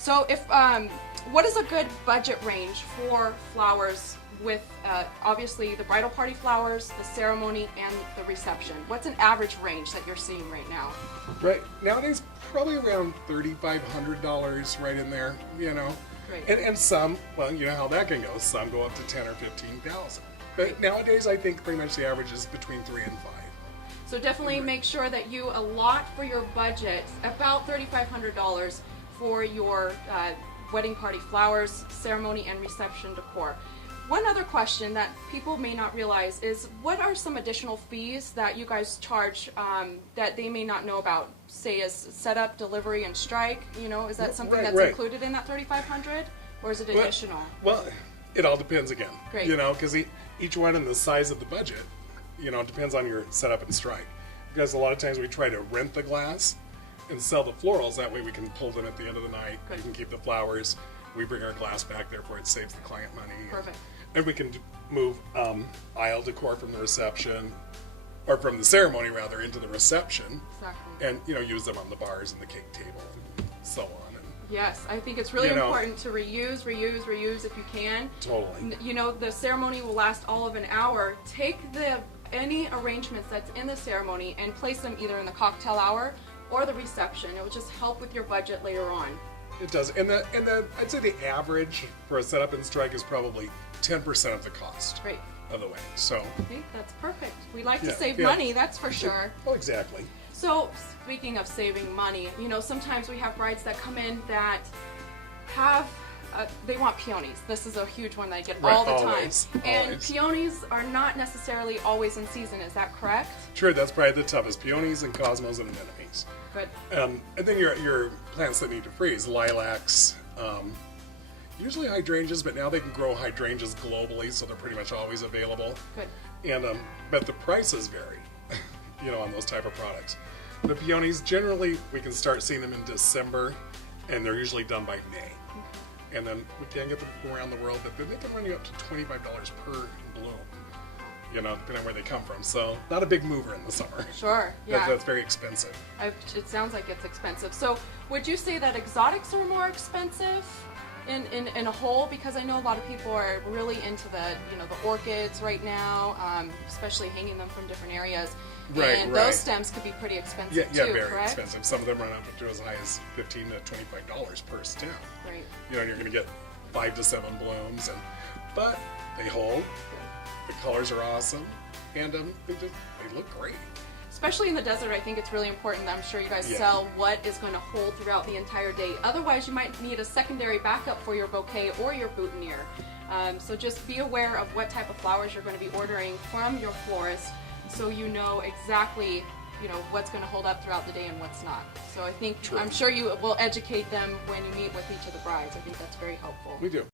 So if what is a good budget range for flowers with obviously the bridal party flowers, the ceremony, and the reception? What's an average range that you're seeing right now? Right nowadays, probably around $3,500, right in there. You know, Great. and some, well, you know how that can go. Some go up to 10 or 15,000. But Great. nowadays, I think pretty much the average is between 3 and 5. So definitely make sure that you allot for your budget about $3,500 for your wedding party flowers, ceremony, and reception decor. One other question that people may not realize is, what are some additional fees that you guys charge that they may not know about? Say as setup, delivery, and strike. You know, is that something that's included in that $3,500, or is it additional? Well, it all depends again. Great. You know, because each one and the size of the budget, you know, depends on your setup and strike. Because a lot of times we try to rent the glass and sell the florals. That way we can pull them at the end of the night. Good. You can keep the flowers. We bring our glass back, therefore it saves the client money. Perfect. And we can move aisle decor from the reception, or from the ceremony rather, into the reception. Exactly. And, you know, use them on the bars and the cake table and so on. And, Yes, I think it's really You know- important to reuse if you can. Totally. You know, the ceremony will last all of an hour. Take any arrangements that's in the ceremony and place them either in the cocktail hour or the reception. It will just help with your budget later on. It does. And I'd say the average for a setup and strike is probably 10% of the cost Great. of the wedding. So, I think that's perfect. We like to Yeah, save yeah. money, that's for sure. oh, exactly. So, speaking of saving money, you know, sometimes we have brides that come in that have, they want peonies. This is a huge one that I get Right, all the always, time. And always. peonies are not necessarily always in season, is that correct? True, that's probably the toughest. Peonies and cosmos and anemones. Good. And then your plants that need to freeze, lilacs, usually hydrangeas, but now they can grow hydrangeas globally, so they're pretty much always available. Good. And but the prices vary, you know, on those type of products. The peonies, generally, we can start seeing them in December, and they're usually done by May. And then we can get them around the world, but they can run you up to $25 per bloom, you know, depending on where they come from. So not a big mover in the summer. Sure, yeah. That's very expensive. It sounds like it's expensive. So would you say that exotics are more expensive in a whole? Because I know a lot of people are really into the orchids right now, especially hanging them from different areas. Right, and right. those stems could be pretty expensive Yeah, too, very correct? expensive. Some of them run up to as high as $15 to $25 per stem. Right. You know, you're going to get 5 to 7 blooms, but they hold. The colors are awesome, and they look great. Especially in the desert, I think it's really important that I'm sure you guys sell what is going to hold throughout the entire day. Otherwise, you might need a secondary backup for your bouquet or your boutonniere. So just be aware of what type of flowers you're going to be ordering from your florist, so you know exactly what's going to hold up throughout the day and what's not. So I think I'm sure you will educate them when you meet with each of the brides. I think that's very helpful. We do.